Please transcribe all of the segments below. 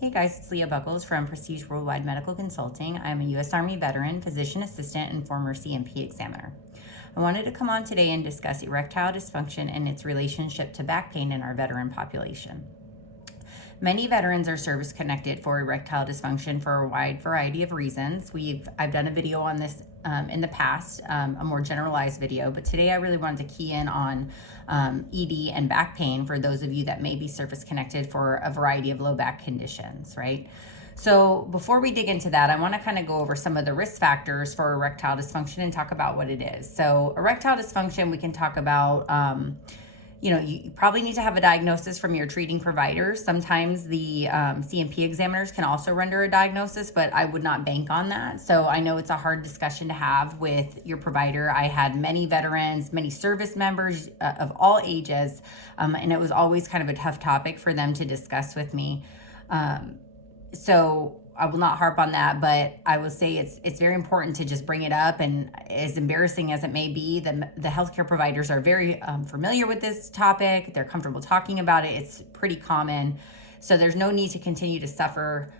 Hey guys, it's Leah Buckles from Prestige Worldwide Medical Consulting. I'm a U.S. Army veteran, physician assistant, and former CMP examiner. I wanted to come on today and discuss erectile dysfunction and its relationship to back pain in our veteran population. Many veterans are service connected for erectile dysfunction for a wide variety of reasons. I've done a video on this in the past, a more generalized video, but today I really wanted to key in on ED and back pain for those of you that may be service connected for a variety of low back conditions, right? So before we dig into that, I want to kind of go over some of the risk factors for erectile dysfunction and talk about what it is. So erectile dysfunction, we can talk about you probably need to have a diagnosis from your treating provider. Sometimes the CMP examiners can also render a diagnosis, but I would not bank on that. So I know it's a hard discussion to have with your provider. I had many veterans, many service members of all ages, and it was always kind of a tough topic for them to discuss with me. So I will not harp on that, but I will say it's very important to just bring it up. And as embarrassing as it may be, the healthcare providers are very familiar with this topic. They're comfortable talking about it. It's pretty common. So there's no need to continue to suffer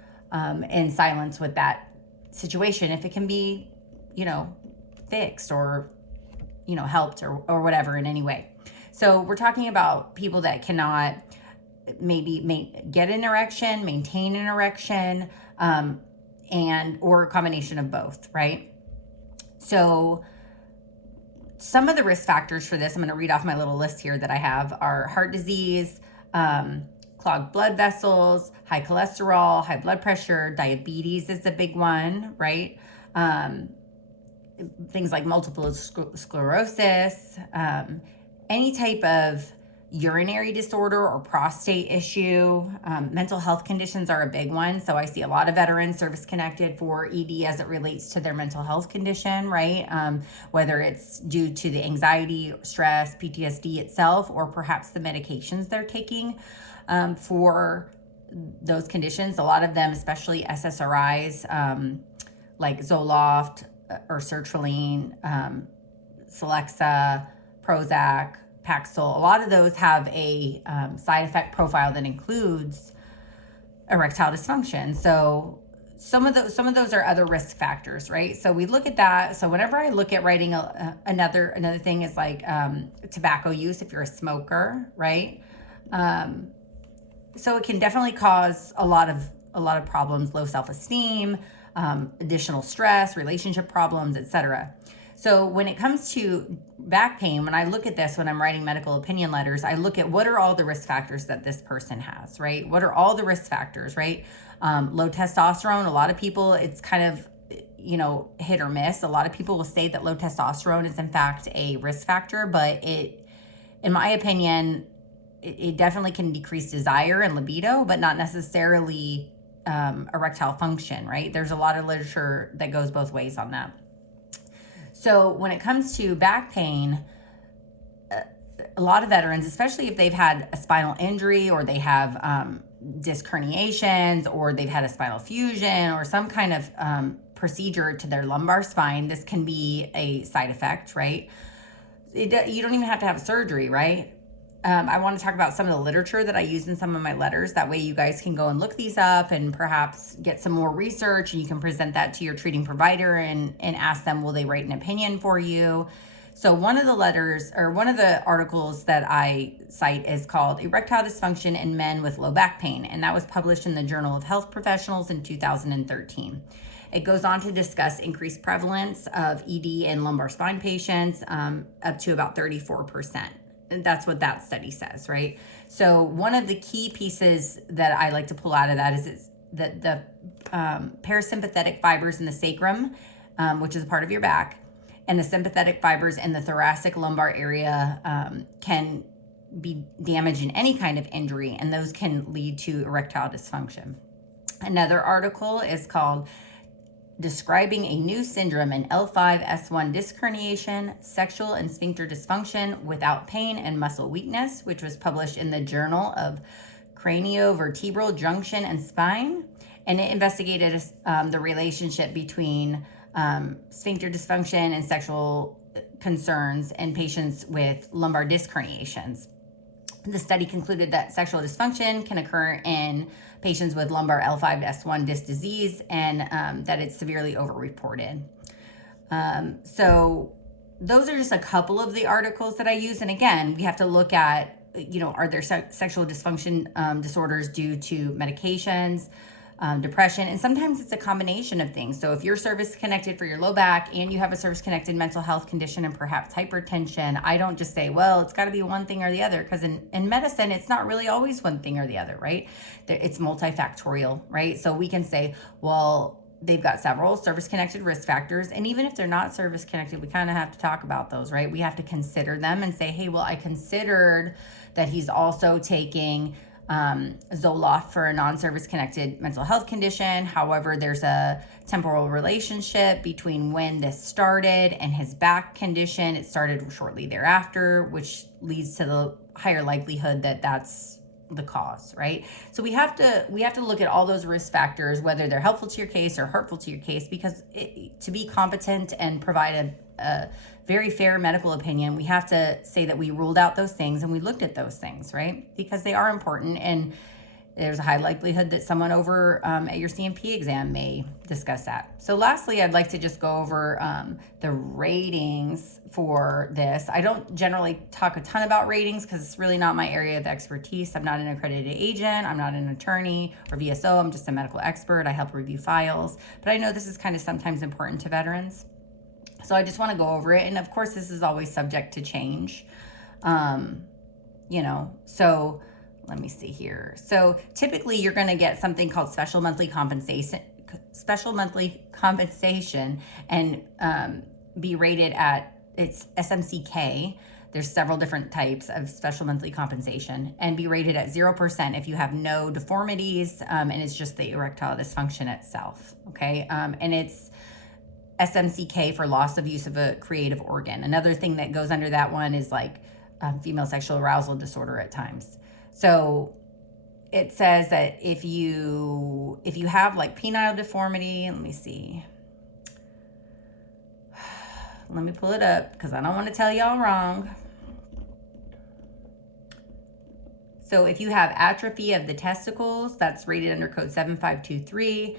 in silence with that situation if it can be, fixed or, helped or whatever in any way. So we're talking about people that cannot maybe get an erection, maintain an erection, and or a combination of both, right? So some of the risk factors for this, I'm going to read off my little list here that I have, are heart disease, clogged blood vessels, high cholesterol, high blood pressure, diabetes is a big one, right? Things like multiple sclerosis, any type of urinary disorder or prostate issue. Mental health conditions are a big one. So I see a lot of veterans service connected for ED as it relates to their mental health condition, right? Whether it's due to the anxiety, stress, PTSD itself, or perhaps the medications they're taking for those conditions. A lot of them, especially SSRIs, like Zoloft or sertraline, Celexa, Prozac, Paxil, a lot of those have a side effect profile that includes erectile dysfunction. So some of those are other risk factors, right? So we look at that. So whenever I look at writing another thing is like tobacco use if you're a smoker, right? So it can definitely cause a lot of problems, low self-esteem, additional stress, relationship problems, etc. So when it comes to back pain, when I look at this, when I'm writing medical opinion letters, I look at what are all the risk factors that this person has, right? What are all the risk factors, right? Low testosterone, a lot of people, it's kind of, hit or miss. A lot of people will say that low testosterone is in fact a risk factor, but in my opinion, it definitely can decrease desire and libido, but not necessarily erectile function, right? There's a lot of literature that goes both ways on that. So when it comes to back pain, a lot of veterans, especially if they've had a spinal injury or they have disc herniations or they've had a spinal fusion or some kind of procedure to their lumbar spine, this can be a side effect, right? You don't even have to have surgery, right? I want to talk about some of the literature that I use in some of my letters. That way you guys can go and look these up and perhaps get some more research, and you can present that to your treating provider and ask them, will they write an opinion for you? So one of the articles that I cite is called Erectile Dysfunction in Men with Low Back Pain, and that was published in the Journal of Health Professionals in 2013. It goes on to discuss increased prevalence of ED in lumbar spine patients, up to about 34%. And that's what that study says, right? So one of the key pieces that I like to pull out of that is that the parasympathetic fibers in the sacrum, which is a part of your back, and the sympathetic fibers in the thoracic lumbar area can be damaged in any kind of injury, and those can lead to erectile dysfunction. Another article is called Describing a New Syndrome in L5-S1 Disc Herniation, Sexual and Sphincter Dysfunction Without Pain and Muscle Weakness, which was published in the Journal of Craniovertebral Junction and Spine. And it investigated the relationship between sphincter dysfunction and sexual concerns in patients with lumbar disc herniations. The study concluded that sexual dysfunction can occur in patients with lumbar L5S1 disc disease, and that it's severely overreported. So those are just a couple of the articles that I use. And again, we have to look at, are there sexual dysfunction disorders due to medications, depression, and sometimes it's a combination of things. So if you're service connected for your low back and you have a service connected mental health condition and perhaps hypertension, I don't just say, well, it's got to be one thing or the other, because in medicine, it's not really always one thing or the other, right? It's multifactorial, right? So we can say, well, they've got several service-connected risk factors. And even if they're not service-connected, we kind of have to talk about those, right? We have to consider them and say, hey, well, I considered that he's also taking Zoloft for a non-service connected mental health condition. However, there's a temporal relationship between when this started and his back condition. It started shortly thereafter, which leads to the higher likelihood that that's the cause, right? So we have to look at all those risk factors, whether they're helpful to your case or hurtful to your case, because to be competent and provide a very fair medical opinion, we have to say that we ruled out those things and we looked at those things, right? Because they are important, and there's a high likelihood that someone over at your CMP exam may discuss that. So lastly, I'd like to just go over the ratings for this. I don't generally talk a ton about ratings because it's really not my area of expertise. I'm not an accredited agent. I'm not an attorney or VSO. I'm just a medical expert. I help review files. But I know this is kind of sometimes important to veterans. So I just want to go over it. And of course, this is always subject to change. So let me see here. So typically you're going to get something called special monthly compensation and be rated at, it's SMCK. There's several different types of special monthly compensation, and be rated at 0% if you have no deformities, and it's just the erectile dysfunction itself. Okay. And it's SMCK for loss of use of a creative organ. Another thing that goes under that one is like female sexual arousal disorder at times. So it says that if you have like penile deformity, let me see. Let me pull it up because I don't want to tell y'all wrong. So if you have atrophy of the testicles, that's rated under code 7523.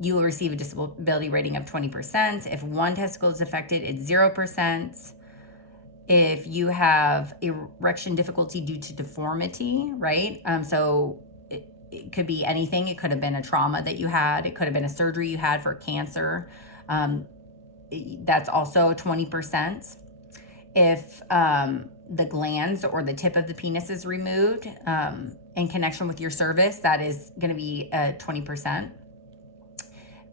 You will receive a disability rating of 20%. If one testicle is affected, it's 0%. If you have erection difficulty due to deformity, right? So it could be anything. It could have been a trauma that you had. It could have been a surgery you had for cancer. That's also 20%. If the glands or the tip of the penis is removed in connection with your service, that is going to be 20%.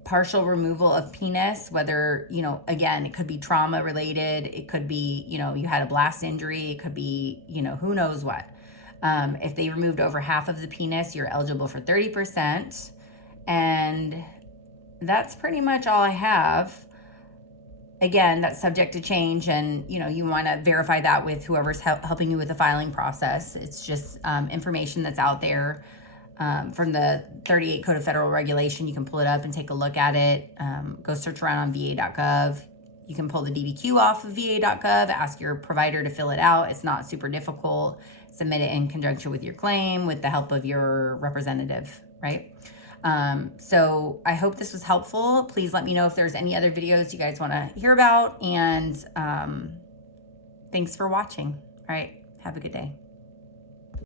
Partial removal of penis, whether, again, it could be trauma related. It could be, you had a blast injury. It could be, who knows what. If they removed over half of the penis, you're eligible for 30%. And that's pretty much all I have. Again, that's subject to change, and you want to verify that with whoever's helping you with the filing process. It's just information that's out there from the 38 Code of Federal Regulation. You can pull it up and take a look at it. Go search around on va.gov. You can pull the DBQ off of va.gov, ask your provider to fill it out. It's not super difficult. Submit it in conjunction with your claim with the help of your representative, right? So I hope this was helpful. Please let me know if there's any other videos you guys want to hear about, and thanks for watching. All right, have a good day.